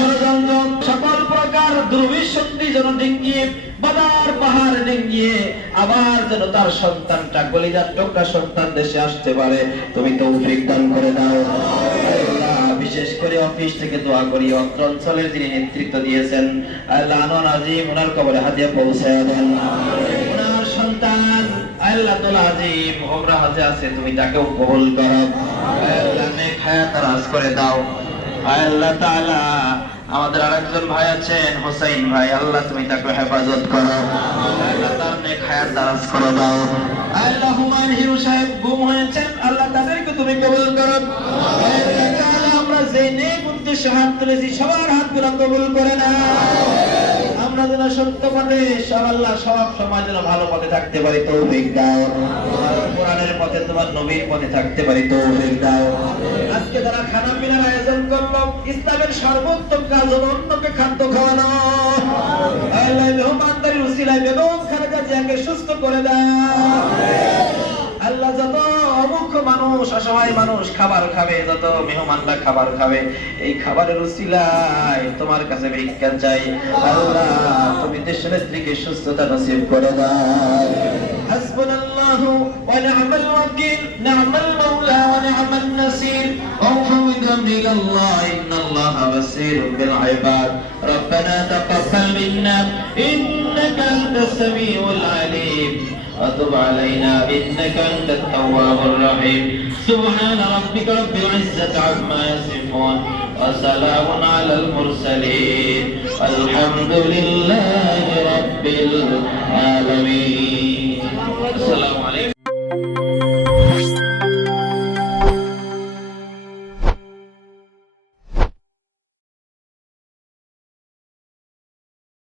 ষড়যন্ত্র সকল প্রকার দুর্বিসন্ধি যেন ডিঙ্গিয়ে বাদার পাহাড় ডিঙ্গিয়ে আবার যেন তার সন্তানটা কলিজার টুকরা সন্তান দেশে আসতে পারে তুমি তৌফিক দান করে দাও। বিশেষ করে অফিস থেকে দোয়া করি অত্র অঞ্চলের যিনি নেতৃত্ব দিয়েছেন আল্লাহ আনোয়ার আজিম ওনার কবরে হাদিয়া পৌঁছায় দেন। ওনার সন্তান আল্লাহ তাআলা আজিম ওমরা হজে আছে তুমি তাকেও কবুল করো। আল্লাহ নেক হায়াত রাজ করে দাও। আল্লাহ তাআলা আমাদের আরেকজন ভাই আছেন হোসেন ভাই আল্লাহ তুমি তাকে হেফাজত করো। আল্লাহ তার নেক হায়াত দারাজ করে দাও। আল্লাহ হুমায়ুন হিরো সাহেব গুম হয়েছেন আল্লাহ তাদেরকে তুমি কবুল করো। আল্লাহ তাআলা আমরা যে নেক উদ্দেশ্যে হাত তুলেছি সবার হাতগুলো কবুল করে নাও। আমরা যেন সত্য পথে আল্লাহ সব সময় যেন ভালো পথে থাকতে পারি তৌফিক দাও। তোমার কোরআনের পথে তোমার নবীর পথে থাকতে পারি তৌফিক দাও। আজকে যারা খানা পিনার আয়োজন করলো ইসলামের সর্বোত্তম কাজ হলো অন্যকে খাদ্য খাওয়ানো। আল্লাহ মেহমানদারির উসিলায় বেগম খালেদা জিয়াকে সুস্থ করে দাও। আল্লাহ যত অমুখ মানুষ অসহায় মানুষ খাবার খাবে যত মেহমানরা খাবার খাবে এই খাবারের উসিলায় তোমার কাছে ভিক্ষা চাই। আল্লাহ তুমি দেশের নেত্রীকে সুস্থতা নসিব করে দাও। হাসবুনাল্লাহু ওয়া নি'মাল ওয়াকিল নি'মাল মাওলা ওয়া নি'মান নাসির ওয়াফাউযু বিল্লাহ ইন্নাল্লাহা বাসীরুম বিল ইবাদ রব্বানা তাকাব্বাল মিন্না ইন্নাকা আনতাস সামিউল আলিম وتب علينا إنك أنت التواب الرحيم سبحان ربك رب العزة عما يصفون وسلام على المرسلين الحمد لله رب العالمين السلام عليكم